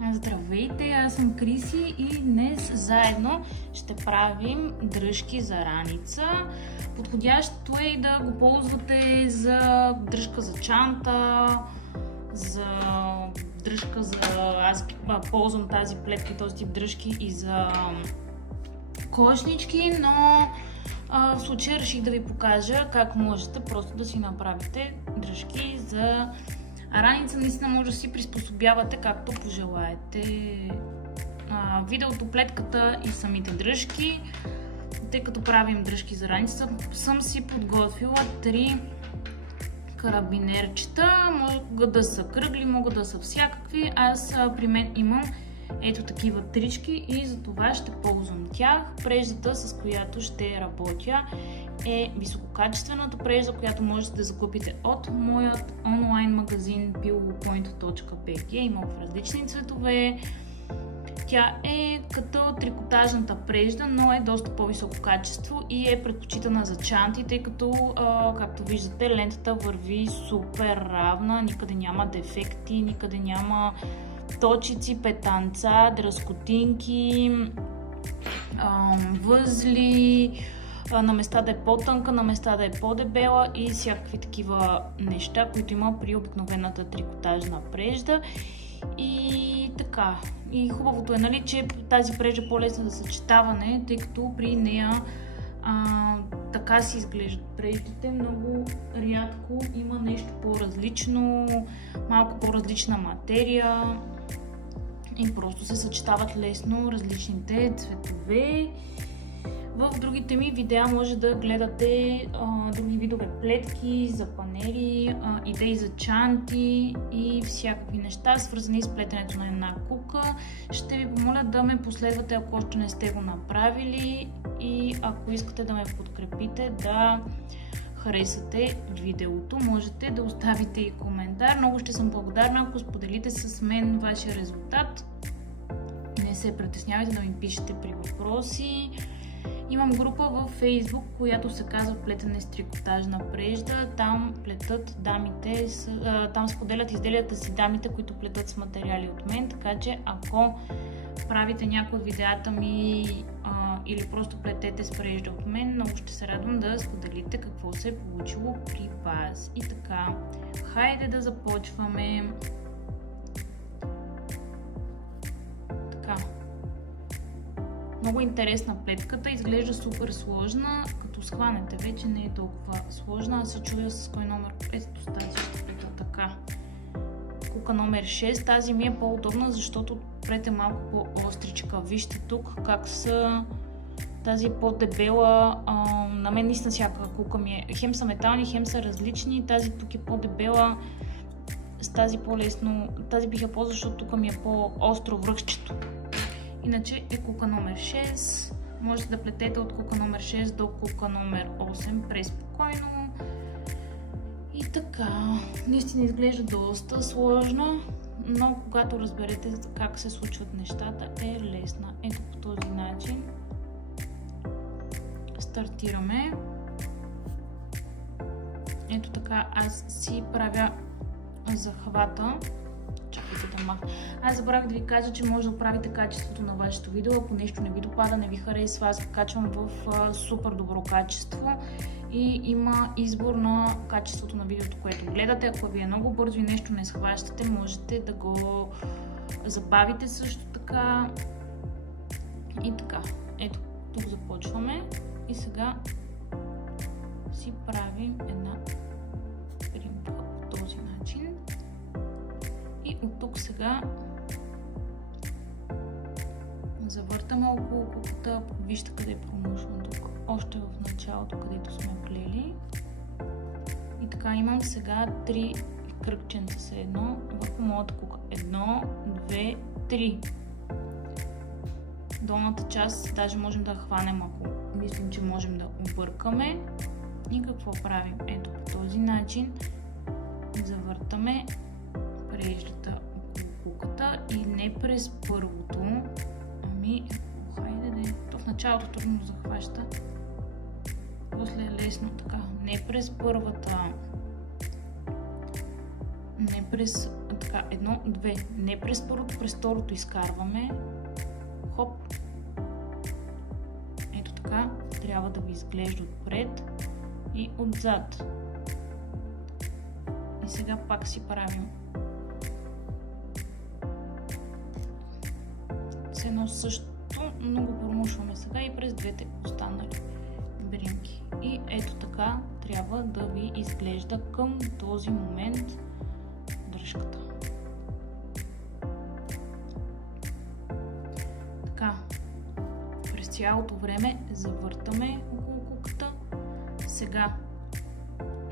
Здравейте, аз съм Криси и днес заедно ще правим дръжки за раница. Подходящо е и да го ползвате за дръжка за чанта, за дръжка за... Аз ползвам тази плетка и този тип дръжки и за кошнички, но в случая реших да ви покажа как можете просто да си направите дръжки за раница. Наистина може да си приспособявате както пожелаете. Видеото, плетката и самите дръжки, тъй като правим дръжки за раница, съм си подготвила 3 карабинерчета. Могат да са кръгли, могат да са всякакви. Аз при мен имам ето такива трички и за това ще ползвам тях. Преждата, с която ще работя, е висококачествената прежда, която можете да закупите от моят онлайн магазин pillopoint.bg. Има в различни цветове. Тя е като трикотажната прежда, но е доста по-високо качество и е предпочитана за чанти, тъй като, както виждате, лентата върви супер равна, никъде няма дефекти, никъде няма точици, петанца, дръскотинки, възли, на места да е по-тънка, на места да е по-дебела и всякакви такива неща, които има при обикновената трикотажна прежда. И така. И хубавото е, нали, че тази прежда е по-лесна за съчетаване, тъй като при нея така си изглеждат преждите. Много рядко има нещо по-различно, малко по-различна материя и просто се съчетават лесно различните цветове. В другите ми видеа може да гледате други видове плетки за панери, идеи за чанти и всякакви неща, свързани с плетенето на една кука. Ще ви помоля да ме последвате, ако още не сте го направили, и ако искате да ме подкрепите, да харесате видеото, можете да оставите и коментар. Много ще съм благодарна, ако споделите с мен вашия резултат. Не се притеснявайте да ми пишете при въпроси. Имам група във Facebook, която се казва Плетене с трикотажна прежда. Там плетат дамите, там споделят изделията си дамите, които плетат с материали от мен, така че ако правите някои от видеята ми или просто плетете с прежда от мен, много ще се радвам да споделите какво се е получило при вас. И така, хайде да започваме. Така. Много интересна плетката, изглежда супер сложна, като схванете вече не е толкова сложна. Аз се чудя с кой номер. Ето с тази ще плета така. Кука номер 6, тази ми е по-удобна, защото пред е малко по-остричка. Вижте тук как са, тази по-дебела, на мен наистина всяка кука ми е, хем са метални, хем са различни, тази тук е по-дебела, с тази по-лесно, тази бих я ползвала, защото тук ми е по-остро връхчето. Иначе е кука номер 6. Можете да плетете от кука номер 6 до кука номер 8 преспокойно. И така, наистина изглежда доста сложна, но когато разберете как се случват нещата, е лесна. Ето по този начин стартираме. Ето така аз си правя захвата. Чакайте да махна. Аз забравих да ви кажа, че може да правите качеството на вашето видео. Ако нещо не ви допада, не ви харесва, аз качвам в супер добро качество и има избор на качеството на видеото, което гледате. Ако ви е много бързо и нещо не схващате, можете да го забавите също така. И така, ето тук започваме и сега си правим една примка по този начин. И от тук сега завъртаме около куката. Вижте къде е промъшвам тук. Още в началото, където сме плели. И така имам сега 3 кръгченца с едно върху моята кука. 1, 2, 3. Долната част даже можем да хванем, ако мислим, че можем да объркаме. И какво правим? Ето по този начин завъртаме преждата около куката и не през първото, ами хайде да е. То в началото трудно захваща, после е лесно така. Не през първата не през така, едно, две, не през първото, през второто изкарваме. Хоп. Ето така, трябва да ви изглежда отпред и отзад. И сега пак си правим с едно същото, но го промушваме сега и през двете останали бримки. И ето така трябва да ви изглежда към този момент дръжката. Така, през цялото време завъртаме около куката. Сега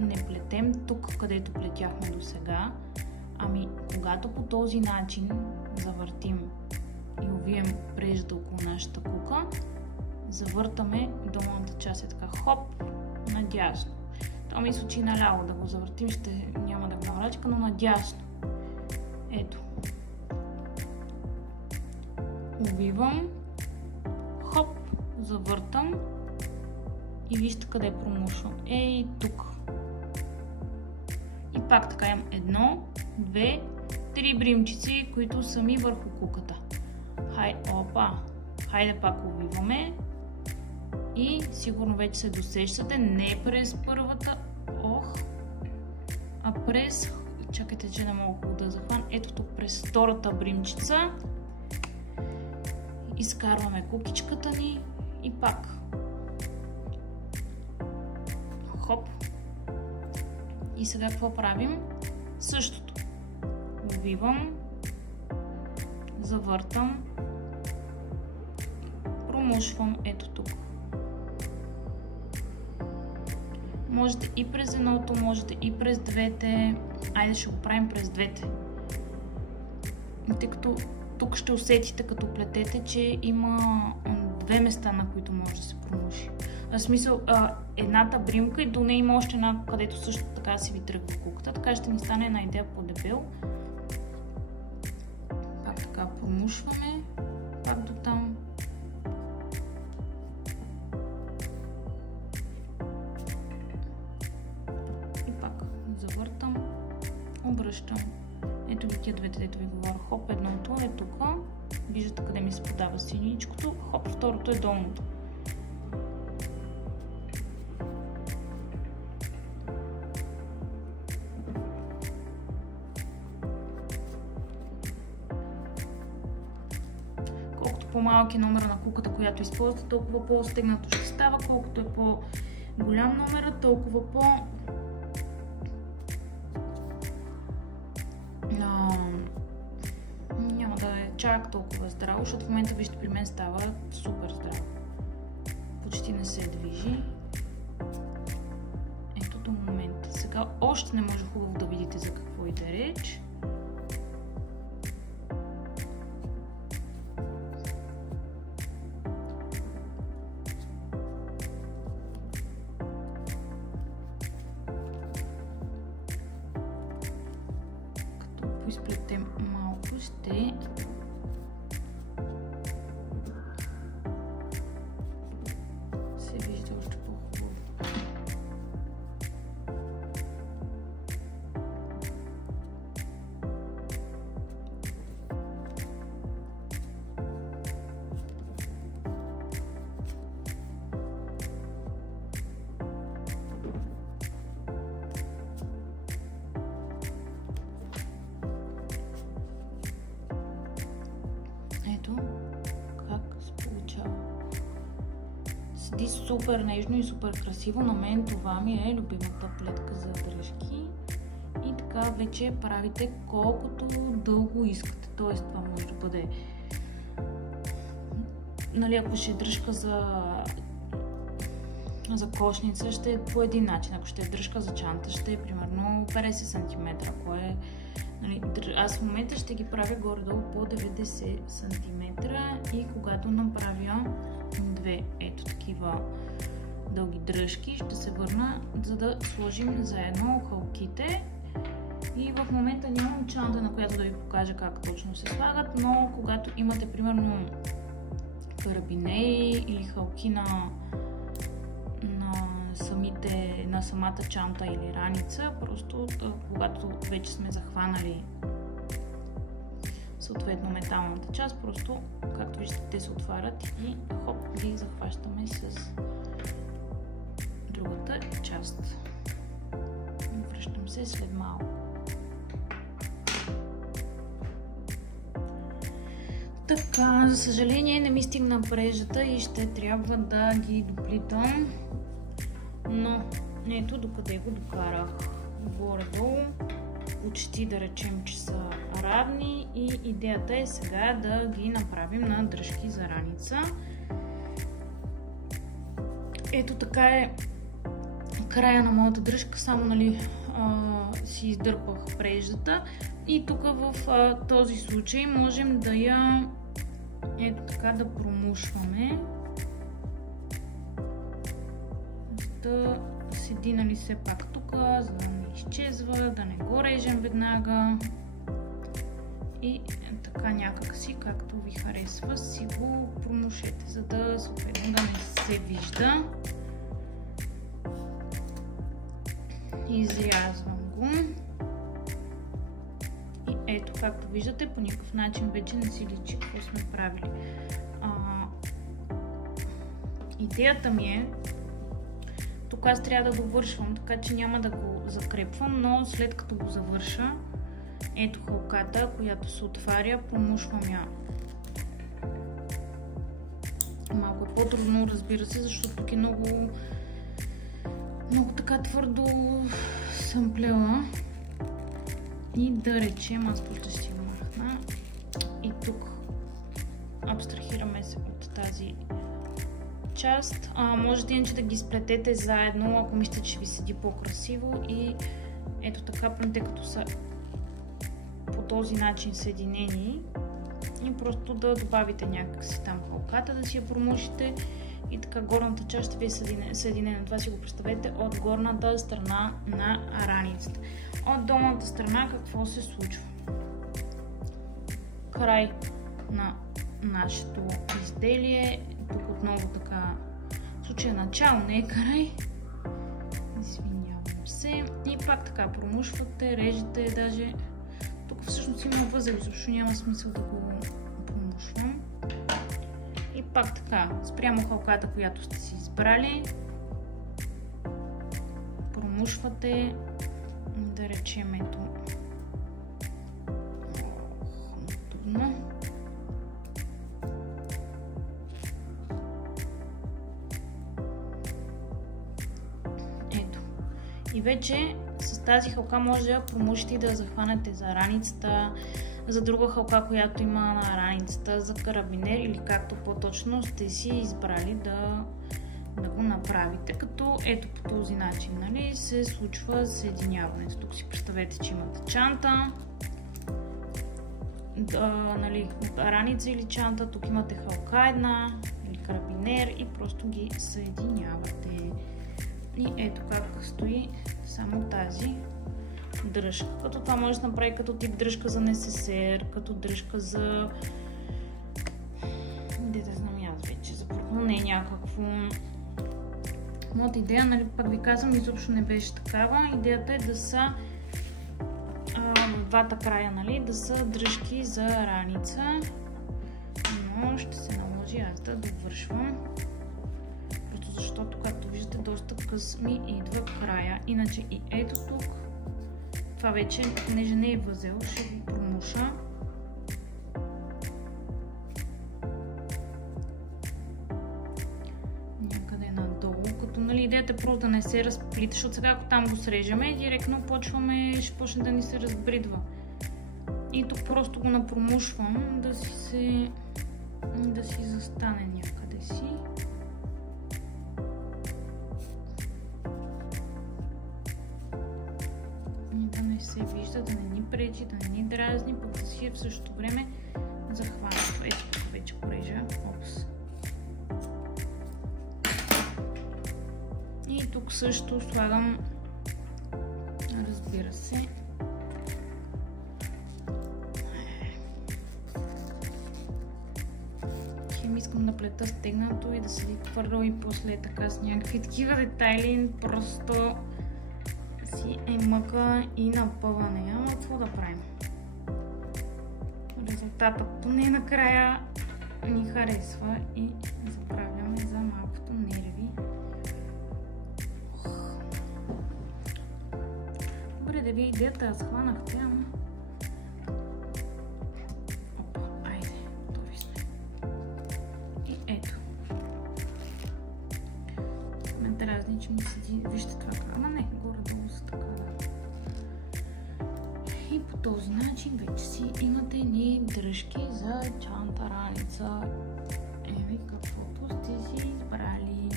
не плетем тук, където плетяхме до сега, ами когато по този начин завъртим и увием прежда около нашата кука, завъртаме долната част е така, хоп, надясно. Това ми случи наляво, да го завъртим, няма да го наврачка, но надясно. Ето. Увивам, хоп, завъртам и вижте къде промушвам. Ей, тук. И пак така имам едно, две, три бримчици, които са ми върху куката. Хайде пак увиваме. И сигурно вече се досещате, не през първата, а през, чакайте, че не мога да захвана, ето тук през втората бримчица. Изкарваме кукичката ни и пак. Хоп. И сега какво правим? Същото. Увивам, завъртам, промушвам ето тук. Можете и през едното, можете и през двете. Айде ще го правим през двете. Тъй като тук ще усетите като плетете, че има две места, на които може да се промуши. В смисъл, едната бримка и до нея има още една, където също така си ви тръгва куката. Така ще ни стане една идея по-дебел. Пак така промушваме. Пак до там. Завъртам, обръщам. Ето ги тия двете, дето ви говоря. Хоп, едното е тук. Виждате къде ми се подава синичкото. Хоп, второто е долното. Колкото по-малък е номера на куката, която използвате, толкова по-стегнато ще става. Колкото е по-голям номера, толкова няма да е чак толкова здраво, защото в момента, вижте, при мен става супер здраво. Почти не се движи. Ето до момента. Сега още не може хубаво да видите за какво иде реч. Изплетем малко, ще се вижда още по-хубаво. Как се получава. Седи супер нежно и супер красиво. На мен това ми е любимата плетка за дръжки. И така вече правите колкото дълго искате. Тоест това може да бъде, нали, ако ще е дръжка за кошница, ще е по един начин. Ако ще е дръжка за чанта, ще е примерно 50 см. Ако е, нали, аз в момента ще ги правя горе-долу по 90 см и когато направя две ето такива дълги дръжки, ще се върна, за да сложим заедно халките. И в момента нямам чанта, на която да ви покажа как точно се слагат, но когато имате примерно карабинеи или халки на на самата чанта или раница, просто когато вече сме захванали съответно металната част, просто както виждате те се отварят и хоп ги захващаме с другата част. Връщам се след малко. Така, за съжаление не ми стигна прежата и ще трябва да ги доплитам, но ето докъде го докарах. Горе-долу, почти да речем, че са равни и идеята е сега да ги направим на дръжки за раница. Ето така е края на моята дръжка, само си издърпах преждата и тук в този случай можем да я ето така да промушваме, да седи все пак тук, за да не изчезва, да не го режем веднага и така някак си, както ви харесва, си го промушете, за да съответно да не се вижда. Изрязвам го и ето, както виждате, по никакъв начин вече не си личи какво сме правили. Идеята ми е, тук аз трябва да довършвам, така че няма да го закрепвам, но след като го завърша, ето халката, която се отваря, промушвам я. Малко е по-трудно, разбира се, защото тук е много така твърдо съм плела. И да речем, аз просто ще си го махна. И тук абстрахираме се от тази част. Можете иначе да ги сплетете заедно, ако мислите, че ви седи по-красиво. И ето така, тъй като са по този начин съединени, и просто да добавите някакси там халката, да си я промушите. И така горната част ще ви е съединена. Това си го представете от горната страна на раницата. От долната страна какво се случва? Край на нашето изделие. Тук отново така, в случая начало, не е край. Извинявам се. И пак така промушвате, режете, даже тук всъщност има възел, защото няма смисъл да го промушвам. И пак така, спрямо халката, която сте си избрали, промушвате, да речем ето. Трудно. Ето. И вече с тази халка може да промушите и да захванете за раницата, за друга халка, която има на раницата, за карабинер или както по-точно сте си избрали да го направите. Като ето по този начин се случва съединяването. Тук си представете, че имате чанта, раница или чанта, тук имате халка една или карабинер и просто ги съединявате. И ето как стои само тази дръжка. Като това може да направи като тип дръжка за несесер, като дръжка за... да знам аз вече, за не някакво... Моята идея, пак ви казвам, изобщо не беше такава. Идеята е да са двата края, да са дръжки за раница. Но ще се наложи аз да довършвам. Просто защото, както виждате, доста къс ми идва края. Иначе и ето тук. Това вече, понеже не е възел, ще ви промуша. Някъде надолу, като идеята е просто да не се разплита, защото сега ако там го срежеме, директно ще почне да ни се разбридва. И тук просто го напромушвам да си застане някъде си. Се вижда, да не ни пречи, да не ни дразни, пък да си в същото време захванато. Ето тук вече го режа. Опс. И тук също слагам, разбира се, химическа искам да плета стегнато и да седи твърдо и после така с някакви такива детайли. Просто си е мъка и напъване. Ама какво да правим? Резултатът поне накрая ни харесва и забравяме за малкото нерви. Добре, да ви идеята, аз хванахте, ама... Опа, айде, готови сме. И ето. Ме дразни, че ми седи, вижте това, ама не, горе-долу са така. И по този начин вече си имате ни дръжки за чантараница. Еми, каквото сте си избрали.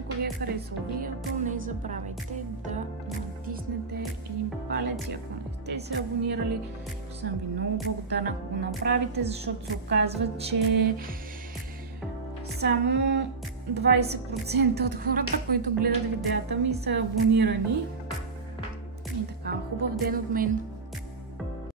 Ако ви е харесало видеото, не забравяйте да натиснете един палец и ако не сте се абонирали, съм ви много благодарна, ако го направите, защото се оказва, че само 20% от хората, които гледат видеята ми, са абонирани. И така, хубав ден от мен!